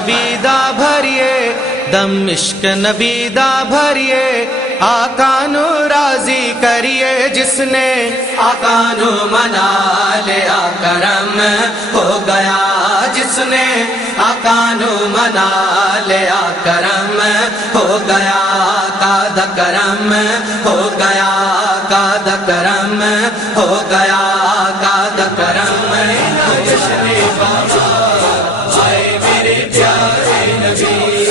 نبی دا بھریے دم عشق نبی دا بھریے آقا نو راضی کریے جس نے آقا نو منا لیا کرم ہو گیا جس نے آقا نو منا لیا کرم ہو گیا کاد کرم ہو گیا کاد کرم ہو گیا کاد کرم جشن بابا آئے میرے پیارے نبی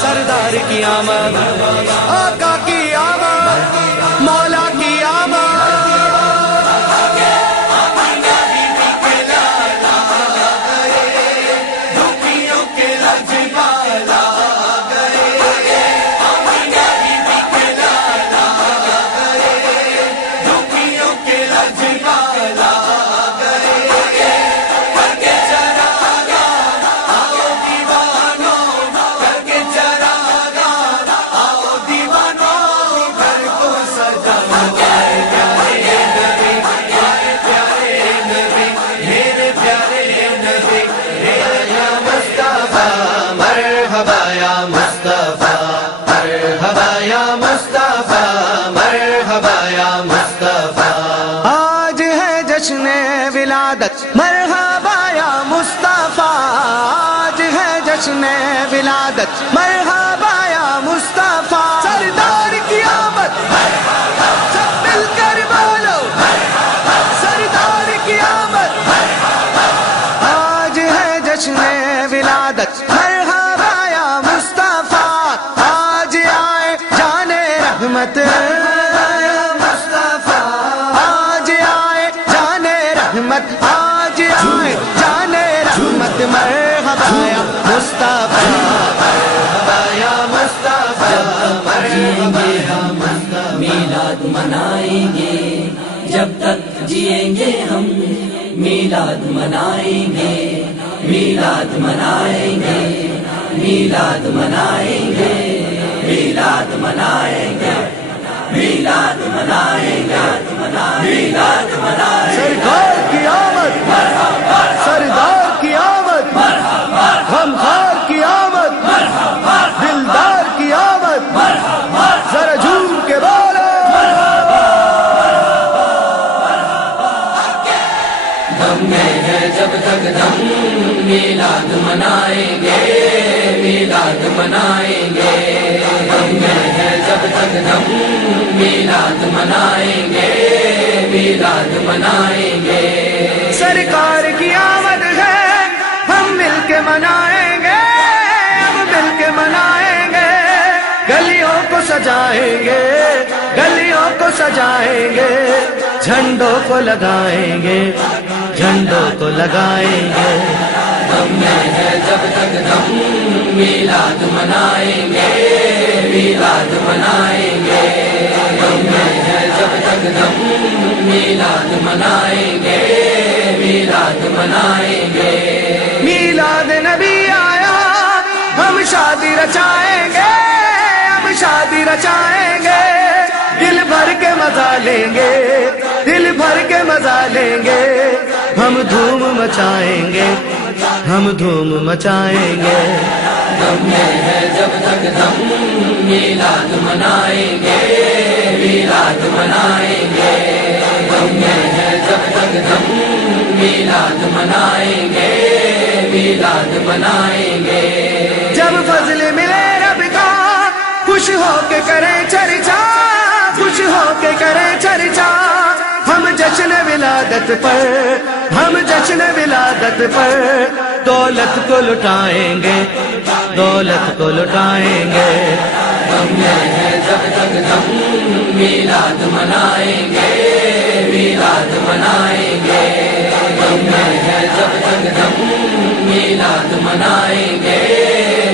سردار کی آمد آقا کی آمد مولا کی آمد دکھیوں کے لجپالا گئے دکھیوں کے لجپالا مرحبا یا مصطفیٰ مرحبا یا مصطفیٰ آج ہے جشن ولادت مرحبا یا مصطفیٰ آج ہے جشن ولادت مرحبا یا مصطفیٰ سردار کی آمد سب مل کر بولو سردار کی آمد آج ہے جشن ولادت مرحبا یا مصطفیٰ آج آئے جانے رحمت مصطفیٰ آج آئے جانے رحمت آج آئے جانے رحمت مرحبا یا مصطفیٰ مرحبا یا مصطفیٰ مرحبا یا مصطفیٰ میلاد منائیں گے جب تک جئیں گے ہم میلاد منائیں گے میلاد منائیں گے میلاد منائیں گے میلاد منائیں گے میلاد منائیں گے میلاد منائیں گے سرکار کی آمد سردار کی آمد غمخوار کی آمد دلدار کی آمد ذرا جھوم کے بولو دم میں ہے جب تک دم میلاد منائیں گے میلاد منائیں گے دم میں ہے جب تک دم میلاد منائیں گے میلاد منائیں گے سرکار کی آمد ہے ہم مل کے منائیں گے ہم مل کے منائیں گے گلیوں کو سجائیں گے گلیوں کو سجائیں گے جھنڈوں کو لگائیں گے جھنڈوں کو لگائیں گے دم میں ہے جب تک دم میلاد منائیں گے میلاد منائیں گے دم میں ہے جب تک دم میلاد منائیں گے میلاد منائیں گے میلاد نبی آیا ہم شادی رچائیں گے ہم شادی رچائیں گے دل بھر کے مزہ لیں گے دل بھر کے مزہ لیں گے ہم دھوم مچائیں گے ہم دھوم مچائیں گے دم میں ہے جب تک دم میلاد منائیں گے میلاد منائیں گے دم میں ہے جب تک دم میلاد منائیں گے میلاد منائیں گے جب فضل ملے رب کا خوش ہو کے کریں چرچا خوش ہو کے کریں چرچا ہم جشن ولادت پر ہم جشن ولادت پر دولت کو لٹائیں گے دولت کو لٹائیں گے دم میں ہے جب تک دم میلاد منائیں گے میلاد منائیں گے دم میں ہے جب تک دم میلاد منائیں گے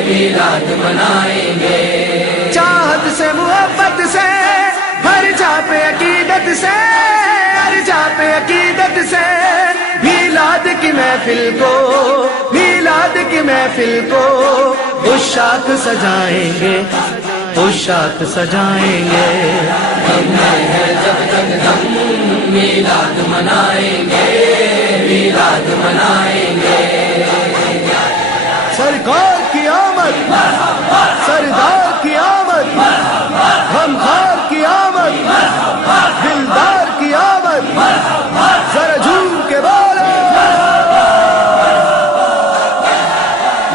میلاد منائیں گے چاہت سے محبت سے ہر جا پہ عقیدت سے ہر جا پہ عقیدت سے میلاد کی محفل کو میلاد کی محفل کو عشاق سجائیں گے عشاق سجائیں گے دم میں ہے جب تک دم میلاد منائیں گے میلاد منائیں گے سرکار کی آمد سردار کی آمد غمخوار کی آمد دلدار کی آمد ذرا جھوم کے بولو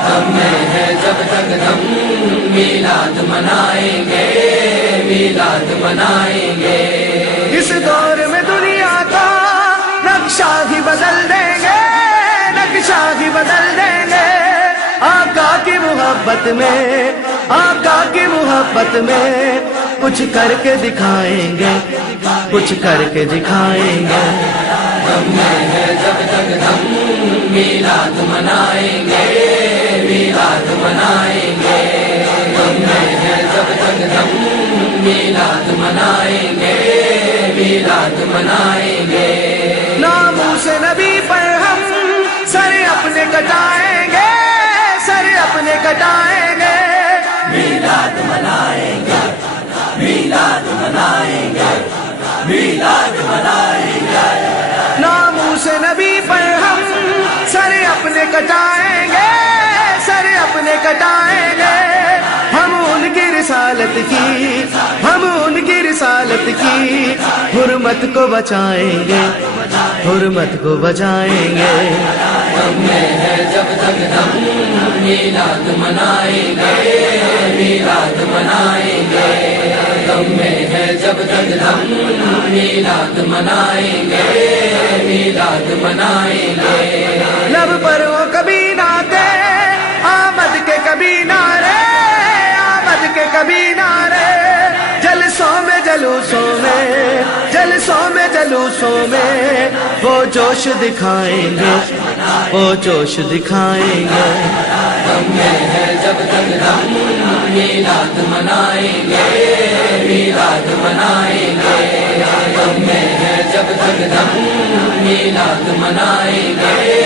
دم میں ہے جب تک دم میلاد منائیں گے میلاد منائیں گے اس دور میں دنیا کا نقشہ ہی بدل دیں گے نقشہ ہی بدل دیں گے آقا کی محبت میں آقا کی محبت میں کچھ کر کے دکھائیں گے کچھ کر کے دکھائیں گے دم میں ہے جب تک دم میلاد منائیں گے میلاد منائیں گے دم میں ہے جب تک دم میلاد منائیں گے میلاد منائیں گے ناموس نبی پر ہم سر اپنے کٹائیں گے سر اپنے کٹائیں گے میلاد منائیں گے میلاد منائیں گے میلاد منائیں گے ناموس نبی پر ہم سر اپنے کٹائیں گے سر اپنے کٹائیں گے ہم ان کی رسالت کی ہم ان کی رسالت کی حرمت کو بچائیں گے حرمت کو بچائیں گے دم میں ہے جب تک دم میلاد منائیں گے میلاد منائیں گے دم میں ہے جب تک دم میلاد منائیں گے میلاد منائیں گے لب پر وہ کبھی ناتے آمد کے کبھی نعرے آمد کے کبھی نعرے جلسوں میں جلوسوں میں جلسوں میں جلوسوں میں وہ جوش دکھائیں گے وہ جوش دکھائیں گے دم میں ہے جب تک دم میلاد منائیں گے میلاد منائیں گے دم میں ہے جب تک دم میلاد منائیں گے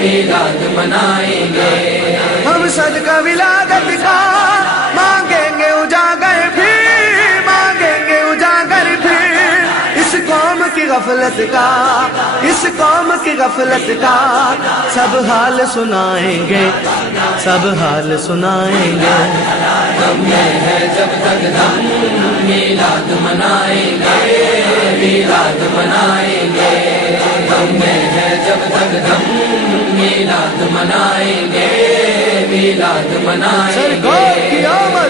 میلاد منائیں گے ہم صدقہ ولادت کا مانگیں گے اجاگر پھر مانگیں گے اجاگر پھر اس قوم کی غفلت کا اس قوم کی غفلت کا سب حال سنائیں گے سب حال سنائیں گے دم میں ہے جب تک دم میلاد منائیں گے میلاد منائیں گے دم میں ہے جب تک دم میلاد منائیں گے میلاد منائیں سرکار کی گے آمد